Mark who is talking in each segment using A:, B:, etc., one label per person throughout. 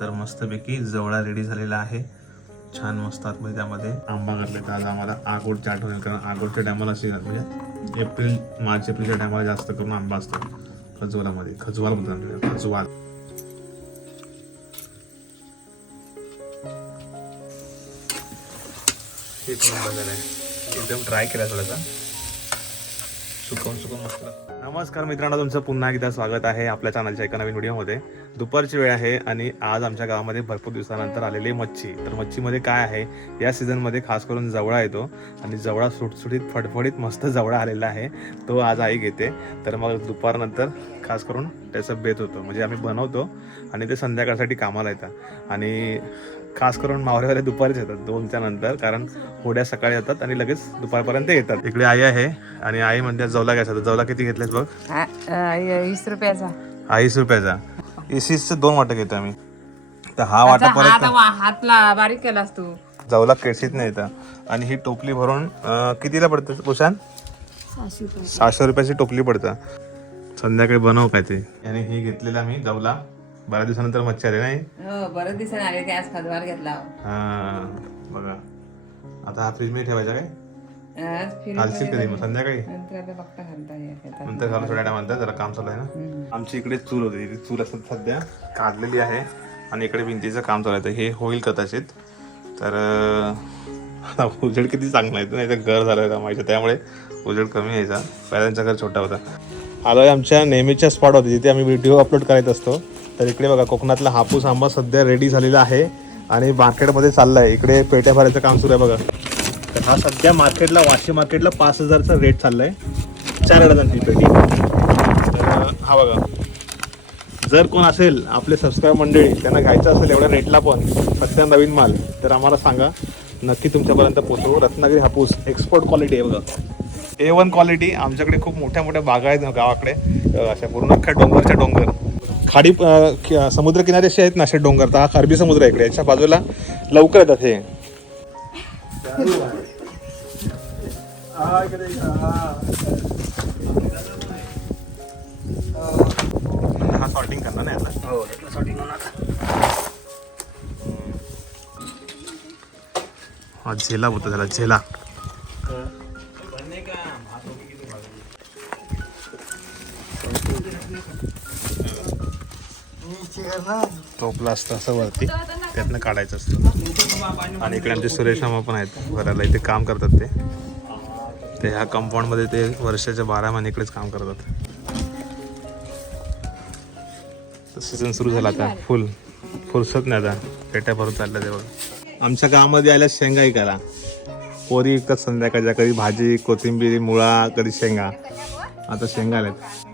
A: तर मस्तपैकी जवळा रेडी झालेला आहे. छान मस्त आतमध्ये त्यामध्ये. आंबा घातले तर आज आम्हाला. आगोडच्या आठवण कारण आगोडच्या टायमाला अशी म्हणजे एप्रिल मार्च एप्रिलच्या टायमाला जास्त करून आंबा असतो खजवालामध्ये. खजवाल म्हणतात खजवाल. हे पण आहे. एकदम ट्राय केला थोडासा. सुकवून सुकवून मस्त नमस्कार मित्रांनो तुमचं पुन्हा एकदा स्वागत आहे आपल्या चॅनलच्या एका नवीन व्हिडिओमध्ये दुपारची वेळ आहे आणि आज आमच्या गावामध्ये भरपूर दिवसानंतर आलेली मच्छी. तर मच्छीमध्ये काय आहे या सीझनमध्ये खास करून जवळा येतो आणि जवळा सुटसुटीत फडफडीत मस्त जवळा आलेला आहे. तो आज आई घेते. तर मग दुपारनंतर खास करून त्याचं बेत होतो. म्हणजे आम्ही बनवतो आणि ते संध्याकाळसाठी कामाला येतात. आणि खास करून मावळेवाले दुपारीच येतात दोनच्या नंतर. कारण होड्या सकाळी येतात आणि लगेच दुपारपर्यंत येतात. इकडे आई आहे आणि आई म्हणते जवला घ्यायचा तर जवला किती घेतलेस बघ?
B: हा, वीस रुपयाचा.
A: ऐंशी रुपयाचा. एसीचे दोन वाटं घेतो आम्ही. तर हा वाटा
B: हा
A: परत
B: हातला बारीक केलास तू.
A: जवला केळशीत नाही येतं. आणि ही टोपली भरून कितीला पडतं कुशान सहाशे रुपयाची टोपली पडतं. संध्याकाळी बनव काय ते? आणि ही घेतलेली आम्ही जवला. बऱ्याच दिवसानंतर मच्छी आली नाही?
B: हो बरं दिसाने आले ते आज खदवार घेतला.
A: हा बघा. आता हा फ्रीजमध्ये ठेवायचा काय?
B: आज फिरून
A: घालशील कधी मग? संध्याकाळी?
B: नंतर आता बघता घालता येतात.
A: नंतर घालून थोड्या टायमानंतर जरा काम चालू आहे ना? आमची इकडे चूल होती ती चूल असं सध्या. काढलेली आहे आणि इकडे भिंतीचं काम चालू आहे. तर हे होईल कदाचित. तर अं, आता उजेड किती चांगला आहे नाही तर घर झालं रमायचं त्यामुळे उजेड कमी यायचा. पहिल्यांचा घर छोटा होता. आलो आहे आमच्या नेहमीच्या स्पॉट होते जिथे आम्ही व्हिडिओ अपलोड करत असतो. तर इकडे बघा कोकणातला हापूस आंबा सध्या रेडी झालेला आहे आणि मार्केटमध्ये चालला आहे इकडे पेट्या भरायचं काम सुरू आहे बघा. तर हा सध्या मार्केटला वाशी मार्केटला पाच हजारचा रेट चाललाय. चार हजारांची पेटी. तर हा बघा. जर कोण असेल आपले सबस्क्राईब मंडळी त्यांना घ्यायचं असेल एवढ्या रेटला पण सध्या नवीन माल तर आम्हाला सांगा. नक्की तुमच्यापर्यंत पोहोचवू. रत्नागिरी हापूस एक्सपोर्ट क्वालिटी आहे बघा. ए वन क्वालिटी आमच्याकडे खूप मोठ्या मोठ्या बागा आहेत गावाकडे. अशा पूर्ण अख्ख्या डोंगरच्या डोंगर. खाडी अं, कि- समुद्र किनारे असे आहेत ना असे डोंगर. तर हा अरबी समुद्र आहे इकडे. याच्या बाजूला लवकर येतात हे. हा करणार नाही आता हा झेला होता त्याला झेला. टोपला असतं असं वरती त्यातनं काढायचं असतं. आणि इकडे आमचे सुरेश मामा पण आहेत. घराला इथे काम करतात ते. ते ह्या कंपाऊंडमध्ये ते वर्षाच्या बारा महिने इकडेच काम करतात. सीझन सुरू झाला आता. फुल फुरसत नाही आता. पेट्या भरून चालल्या ते बघा. आमच्या गावामध्ये आल्या शेंगा ऐकायला पोरी विकतात संध्याकाळच्या. कधी भाजी कोथिंबीर मुळा कधी शेंगा. आता शेंगा आल्यात.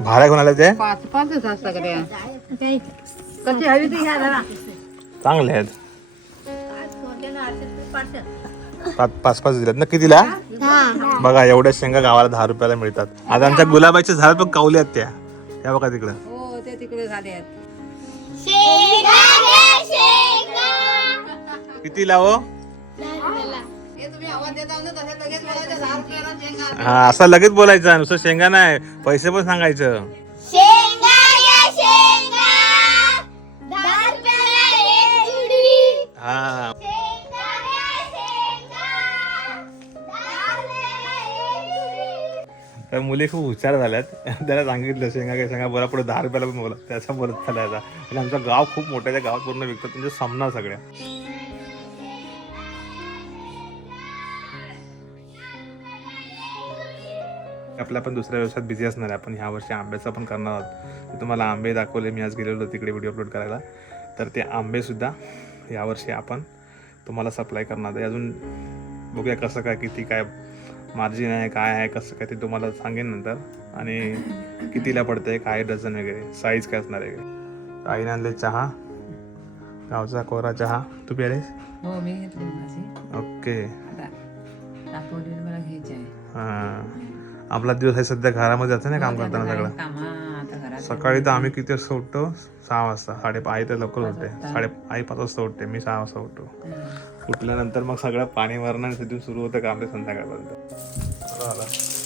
A: भाड्या कोण आल्या ते?
B: पाच पाचच असता कडे कशी हवी ती घ्या जरा.
A: चांगले आहेत. पाच पाच पाच दिल्यात ना? कितीला? बघा एवढ्या शेंगा गावाला दहा रुपयाला मिळतात. आता आमच्या गुलाबाच्या झाड पण कावल्या आहेत त्या. त्या बघा तिकडं.
B: हो ते तिकडे झाले आहेत.
A: कितीला हो?
B: हा
A: असं लगेच बोलायचं नुसतं शेंगा नाही पैसे पण सांगायचं.
C: शेंगा या शेंगा दहा रुपयाला एक जुडी.
A: हा.
C: शेंगा या शेंगा दहा रुपयाला एक जुडी.
A: तर मुली खूप हुशार झाल्यात. त्याला सांगितलं शेंगा काय शेंगा. बोला पुढे दहा रुपयाला पण बोला. त्याचा बोलत झाला आणि आमचं गाव खूप मोठं आहे त्या गावात पूर्ण विकतात म्हणजे समणार सगळ्या. आपल्या पण दुसऱ्या व्यवसायात बिझी असणार आहे. आपण ह्या वर्षी आंब्याचं पण करणार आहोत. तुम्हाला आंबे दाखवले. मी आज गेलेलो तिकडे व्हिडिओ अपलोड करायला. तर ते आंबेसुद्धा यावर्षी आपण तुम्हाला सप्लाय करणार आहे अजून बघूया कसं काय किती काय मार्जिन आहे काय आहे कसं काय ते तुम्हाला सांगेन नंतर. आणि कितीला पडतंय काय डझन वगैरे. साईज काय असणार आहे? आईने आणले चहा. गावचा कोरा चहा. तू प्यारेस
B: हो मी घेतली माझी.
A: ओके
B: आहे.
A: हां. आपला दिवस आहे सध्या घरामध्ये जातं ना काम करताना सगळं. सकाळी तर आम्ही किती वाजता उठतो? सहा वाजता. साडे आई तर लवकर उठते. साडे आई पाच वाजता उठते. मी सहा वाजता उठतो. उठल्यानंतर मग सगळं पाणी भरणं तिथून सुरू होतं काम ते संध्याकाळपर्यंत.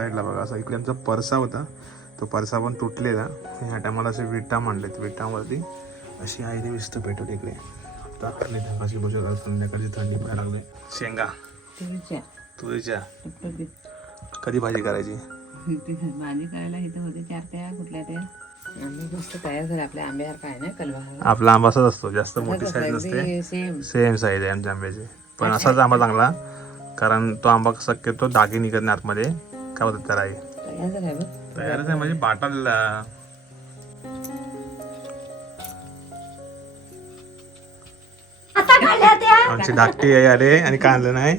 A: साईडला बघा. असं इकडे आमचा परसा होता. तो परसा पण तुटलेला. ह्या टायमाला असे विटा मांडलेत. विटावरती अशी आईने विस्त पेटवली इकडे. आता ढगाची करत संध्याकाळची थंडी पडायला लागली. शेंगा.
D: तुरीच्या.
A: कधी भाजी करायची?
D: भाजी करायला इथं होते चार त्या कुठल्या त्या? आंबे मस्त तयार झाले. आपल्या आंब्यासारखा आहे ना कलवा.
A: आपला आंबा असाच असतो. जास्त मोठी साईज नसते.
D: सेम
A: साईज आहे आमच्या आंब्याची. पण असाच आंबा चांगला कारण तो आंबा शक्यतो डागी निघत नाही आतमध्ये. काय होतं त्याला आई?
D: तयार बघ.
A: तयारच आहे म्हणजे बाटाला आमची धाकटी आई आले आणि काय आणलं नाही?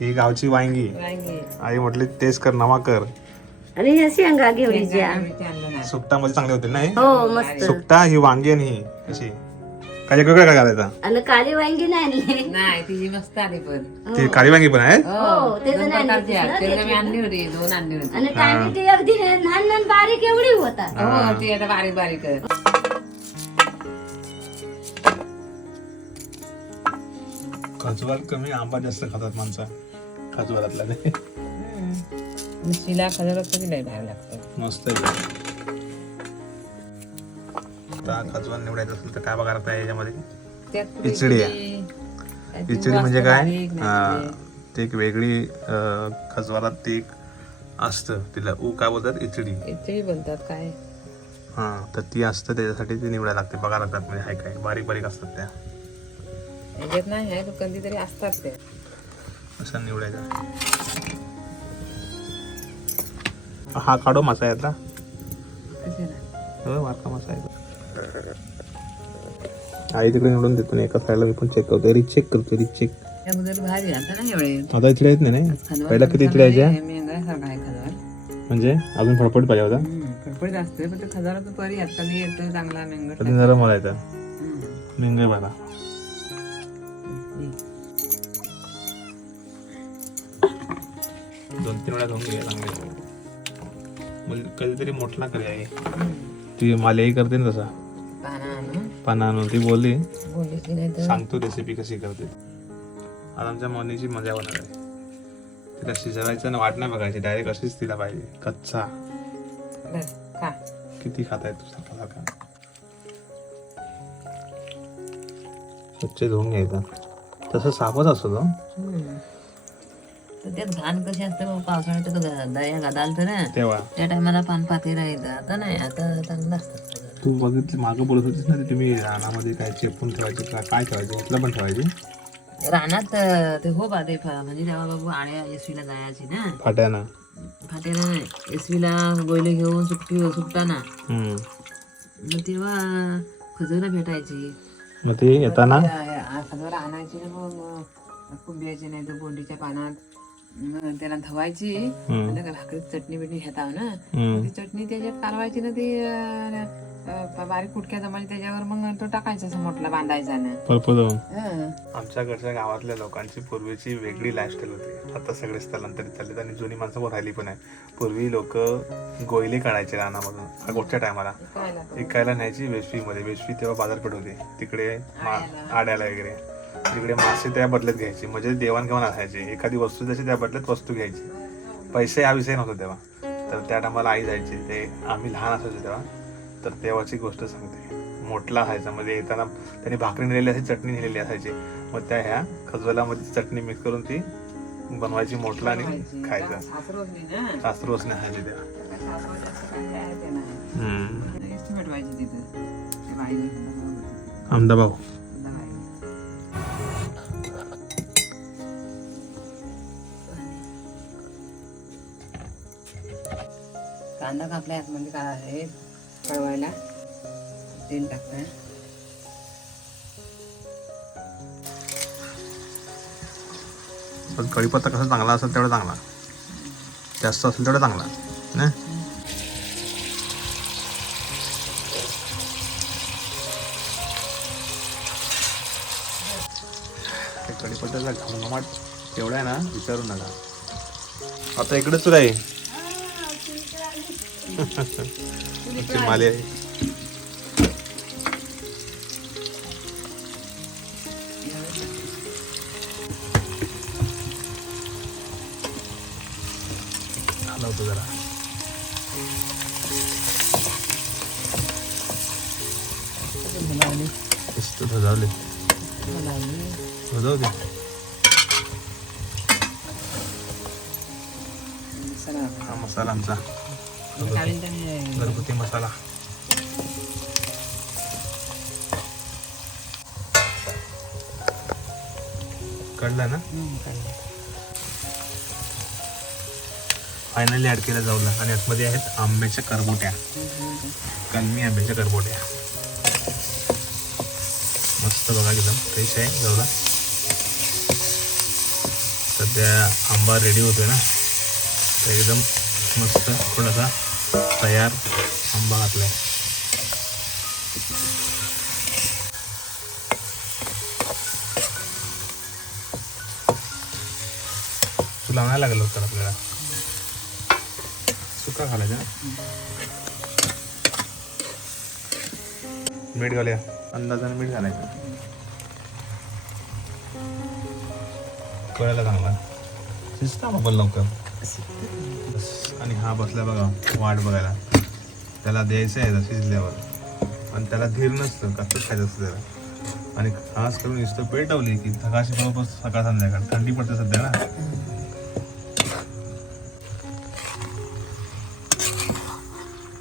A: ही गावची वांगी.
D: वांगी.
A: आई म्हटली टेस्ट कर नवा कर.
C: आणि
D: आंब्याचे आणलं नाही.
A: सुकटामध्ये चांगले होते नाही?
C: हो मस्त.
A: सुकटा ही वांगी आणि ही. अशी. काय वेगळं काय घालायचा
C: आणि काळी वांगी नाही आणली.
D: नाही तिची मस्त आली पण.
A: ती काळी वांगी पण आहे?
C: हो, ते
D: दोन
C: जण आणली
D: प्रकारची आहे.
C: होतीस ना
D: त्याला मी आणली होती दोन आणली होती.
C: आणि अगदी लहान लहान बारीक एवढी होता
D: हो ती आता बारीक बारीक आहे.
A: खजवाल कमी आंबा जास्त खातात माणसं. खजवालातला ते.
D: आणि शिला खजरत कधी नाही बाहेर लागतं.
A: मस्त आहे. आता खजवाल निवडायचं असेल तर काय बघायला पाहिजे याच्यामध्ये? खिचडी आहे. खिचडी? म्हणजे काय? हा, ते एक वेगळी अं, खजवालात ते एक असतं. तिला ऊ काय बोलतात इचडी.
D: खिचडी बोलतात काय?
A: हा तर ती असतं त्याच्यासाठी ती निवडायला लागते. बघायला लागतात म्हणजे हाय काय? बारीक बारीक असतात त्या.
D: याच्यात नाही आहे पण कधीतरी असतात ते
A: अशा निवडायच्या. हा काढो मासा यातला. हो मारका मासा आहे आई तिकडे निवडून देतो ना एका साईडला मी पण चेक करतो रिच चेक करतो रिच चेक
D: त्याबद्दल भारी आता
A: इकडे येत नाही? ना पहिला किती इकडे यायच्या? म्हणजे? अजून फडफड पाहिजे होता?
D: फडफडीत असते पण ते परी आता कधी येतो चांगला
A: कधी. निंगे बघा दोन तीन वेळा घेऊन घे चांगले. कधीतरी मोठला करी आहे ती मालियाही करते ना तसा.
D: पाना आणून
A: ती बोलली
D: बोललीस की नाही तर?
A: सांगतो रेसिपी कशी करते. आज आमच्या मनीची मजा होणार आहे. तिला शिजवायचं ना वाट नाही बघायची. डायरेक्ट अशीच तिला पाहिजे. कच्चा.
D: बरं, खा.
A: किती खाता येतो सारखा सारखा स्वच्छ धुवून घ्यायचा. तसं साफच असतो तो.
D: हम्म. तर त्यात घाण कशी असते मग पावसाळ्यात तो ग- दया गदालत ना.
A: तेव्हा.
D: त्या टायमाला पान पाती राहायचं आता नाही आता चांगलं असतं.
A: तू बघितली मागं बोलत होतीस ना ते तुम्ही रानामध्ये काय चेपून ठेवायचे का काय ठेवायचे इथलं पण ठेवायचे?
D: रानात अं, ते हो बा ते फ- म्हणजे तेव्हा बाबू आड्या येसवीला जायची ना.
A: फाट्यानं.
D: फाट्याला नाही येसवीला गोयले घेऊन सुट्टी सुटताना
A: हम्म.
D: मग तेव्हा खजूरा भेटायची.
A: मग ते येताना?
D: खजूरा आणायची ना मग कुंब्याची नाही तर बोंडीच्या पानात. त्याला धवायची. भाकरीत चटणी बिटणी घेताव ना?
A: हम्म.
D: ती चटणी त्याच्यात कालवायची ना ती बारीक कुटक्या जमायची. त्याच्यावर मग तो टाकायचा असं मोठला बांधायचा ना. हं.
A: आमच्याकडच्या गावातल्या लोकांची पूर्वीची वेगळी लाईफस्टाईल होती. आता सगळे स्थलांतरित झालेत आणि जुनी माणसं पण राहिली पण आहे पूर्वी लोक गोयले काढायचे रानामधून आगोटच्या टायमाला? विकायला न्यायची वेशवीमध्ये वेशवी तेव्हा बाजारपेठ होती. तिकडे आड्याला वगैरे. तिकडे मासे त्या बदल्यात घ्यायचे म्हणजे देवाणघेवाण असायची. एखादी वस्तू जशी त्या बदल्यात वस्तू घ्यायची. पैसे हा विषय नव्हता तेव्हा. तर त्या टायमाला आई जायची ते आम्ही लहान असायचो तेव्हा. तर तेव्हाची गोष्ट सांगते. मोठला असायचा म्हणजे येताना त्यांनी भाकरी नेलेली असायची चटणी नेलेली असायची. मग त्या ह्या खजवालामध्ये चटणी मिक्स करून ती बनवायची मोठला आणि खायचा.
D: सासरोज नाही.
A: असायची तेव्हा
D: सासरोज कांदा कापल्या आतमध्ये म्हणजे काय आहे? कळवायला तेल टाकतोय.
A: पण कढीपत्ता कसा चांगला असेल तेवढा चांगला. जास्त असेल तेवढा चांगला ना ते कढीपत्त्याचा घमघमाट एवढा आहे ना विचारू नका. आता इकडेच तुला आहे. आमची माली आहे हॅलो लावतो जरा सजावते
D: चला
A: हा मसाला आमचा घरगुती मसाला कळलं ना फायनली ऍड केला जाऊला आणि आतमध्ये आहेत आंब्याच्या करबोट्या. कलमी आंब्याच्या करबोट्या. मस्त बघा एकदम. फ्रेश आहे जाऊला. सध्या आंबा रेडी होतोय ना. तर एकदम मस्त थोडासा तयार आंबा घातला तुला आणायला लागलं होतं आपल्याला. सुका घालायचा. मीठ घालूया. अंदाजाने मीठ घालायचं. कळायला चांगला. शिजता मग लवकर. आणि हा बसला बघा वाट बघायला. त्याला द्यायचं आहे शिजल्यावर आणि त्याला धीर नसतं कसं खायचं असतं त्याला. आणि खास करून नुसतं पेटवली की थकाशी बरोबर सकाळ संध्याकाळ. थंडी पडते सध्या ना.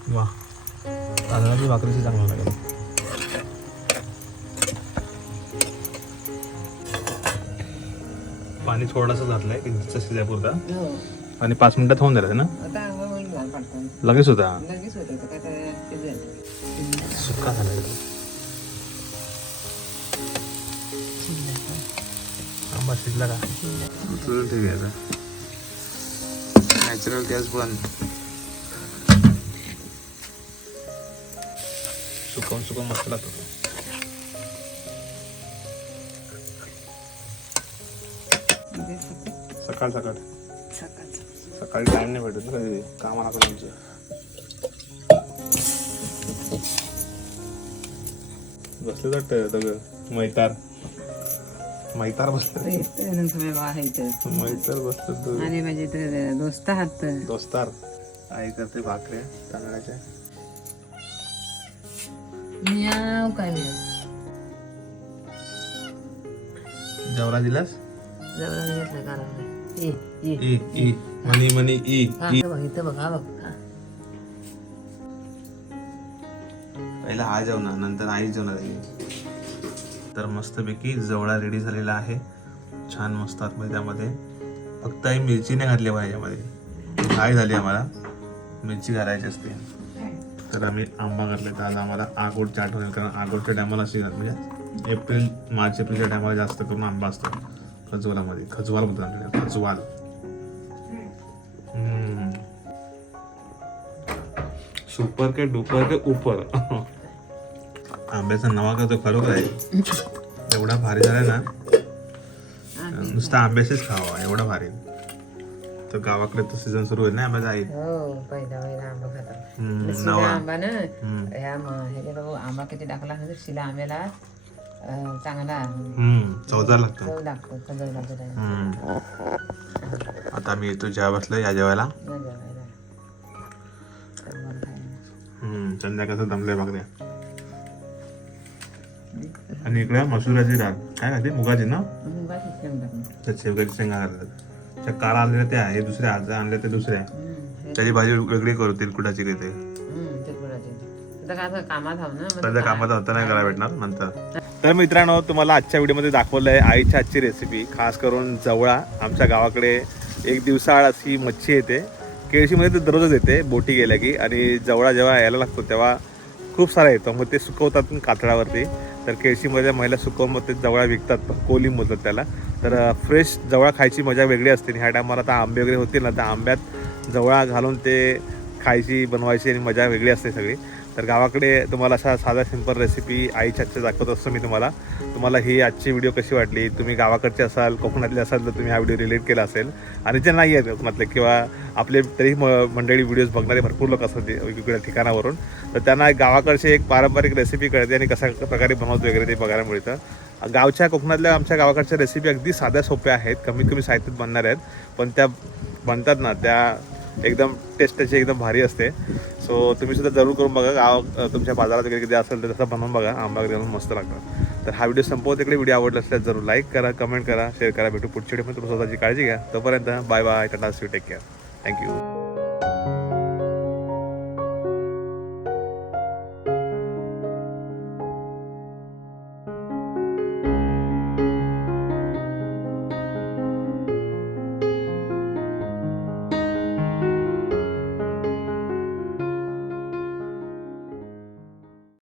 A: वा. तांदळाची भाकरीची चांगलं लागेल. पाणी थोडंसं घातलंय की शिजल्यापुरता
D: हो.
A: आणि पाच मिनिटात होऊन जायचं ना?
D: आता होईल झालं पटकन.
A: लगेच होता?
D: लगेच होतं तर काय ते शिजेल.
A: सुका झाला. आंबा शिजला का? उचलून ठेवूया नॅचरल गॅस पण सुकवून सुकवून मस्त लागतो
D: म्हणजे
A: सकाळ सकाळ.
D: सकाळचं.
A: सकाळी टाइम नाही भेटत ना कधी कामाला पण आमचे. बसले वाटतं दगड मैतार. मैतार बसले.
D: ते- ते ना सगळे आहे इथं.
A: मैतार बसतात दोघं.
D: आणि माझे ते दोस्त आहात
A: दोस्तार. आई करते भाकऱ्या तांदळाच्या.
D: मियाव काय मियाव?
A: जेवला दिलास?
D: जवळ घेतलं का ए ए.
A: ई ई मनी मनी ई. ई.
D: इथं बघ बघ बघ.
A: पहिला हा जेवणार नंतर आई जेवणार आहे तर मस्तपैकी जवळा रेडी झालेला आहे. छान मस्त आतमध्ये त्यामध्ये. फक्त आई मिरची नाही घातली पाहिजे यामध्ये काय झाली आम्हाला. मिरची घालायची असते. तर आम्ही आंबा घातले तर आज आम्हाला आगोडची आठवण. कारण आगोडच्या टायमाला अशी म्हणजे एप्रिल मार्च एप्रिलच्या टायमाला जास्त करून आंबा असतो. खजवालामध्ये खजवाल बोलतात आमच्याकडे खजवाल. सुपर के डुपर के उपर आंब्याचा नवा का तो खरोखर आहे. एवढा भारी झालाय ना नुसता आंब्याशीच खावा एवढा भारी. तर गावाकडे तर सीझन सुरू होईल ना आंब्याचा आई?
D: हो
A: नवा.
D: आंबा ना म- आंबा किती टाकला शिला आंब्याला चांगला.
A: हम्म चवदार लागतो.
D: लागतो.
A: आता आम्ही येतो जेव्हा बसलो या जेवायला. हम्म, संध्याकाळचं दमले बघल्या आणि इकडे मसुराची डाळ. काय खाते? मुगाची ना?
D: मग बाकी शेंग
A: घालतात त्या काळा आणलेल्या त्या हे दुसऱ्या आज आणल्या त्या दुसऱ्या. त्याची भाजी वेगळी करू तेलकुटाची काही ते.
D: हम्म, ते कुणाचे. आता काय असं कामात आहो ना मग
A: सध्या कामात होता नाही करायला भेटणार नंतर. तर मित्रांनो तुम्हाला आजच्या व्हिडिओमध्ये दाखवलं आहे आईच्या आजची रेसिपी खास करून जवळा आमच्या गावाकडे एक दिवसाआड अशी मच्छी येते. केळशीमध्ये तर दररोजच येते बोटी गेल्या की. आणि जवळा जेव्हा यायला लागतो तेव्हा खूप सारा येतो. मग ते सुकवतात कातळावरती तर केळशीमध्ये महिला सुकवून मग ते जवळा विकतात कोलिम बोलतात त्याला. तर फ्रेश जवळा खायची मजा वेगळी असते. आणि ह्या टायमाला आता आंबे वगैरे होतील ना तर आंब्यात जवळा घालून ते खायची बनवायची आणि मजा वेगळी असते सगळी. तर गावाकडे तुम्हाला अशा साधा सिंपल रेसिपी आईच्या आजच्या दाखवत असतो मी तुम्हाला. तुम्हाला ही आजची व्हिडिओ कशी वाटली? तुम्ही गावाकडचे असाल कोकणातले असाल तर तुम्ही हा व्हिडिओ रिलेट केला असेल. आणि जे नाही आहेत कोकणातले किंवा आपले तरी म- मंडळी व्हिडिओज बघणारे भरपूर लोक असतात वेगवेगळ्या ठिकाणावरून. तर त्यांना गावाकडचे एक पारंपरिक रेसिपी कळते आणि कशा प्रकारे बनवतो वगैरे ते बघायला मिळतं. गावच्या कोकणातल्या आमच्या गावाकडच्या रेसिपी अगदी साध्या सोप्या आहेत कमीत कमी साहित्यात बनणार आहेत. पण त्या बनतात ना त्या एकदम टेस्ट त्याची एकदम भारी असते. सो तुम्ही सुद्धा जरूर करून बघा. गाव तुमच्या बाजारात वगैरे कधी असेल तर तसं बनवून बघा. आंबा वगैरे मस्त लागतात. तर हा व्हिडिओ संपवत. इकडे व्हिडिओ आवडला असल्यास जरूर लाईक करा कमेंट करा शेअर करा. भेटू पुढच्या व्हिडिओ तुम्ही स्वतःची काळजी घ्या. तोपर्यंत बाय बाय टाटा स्वी टेक केअर थँक्यू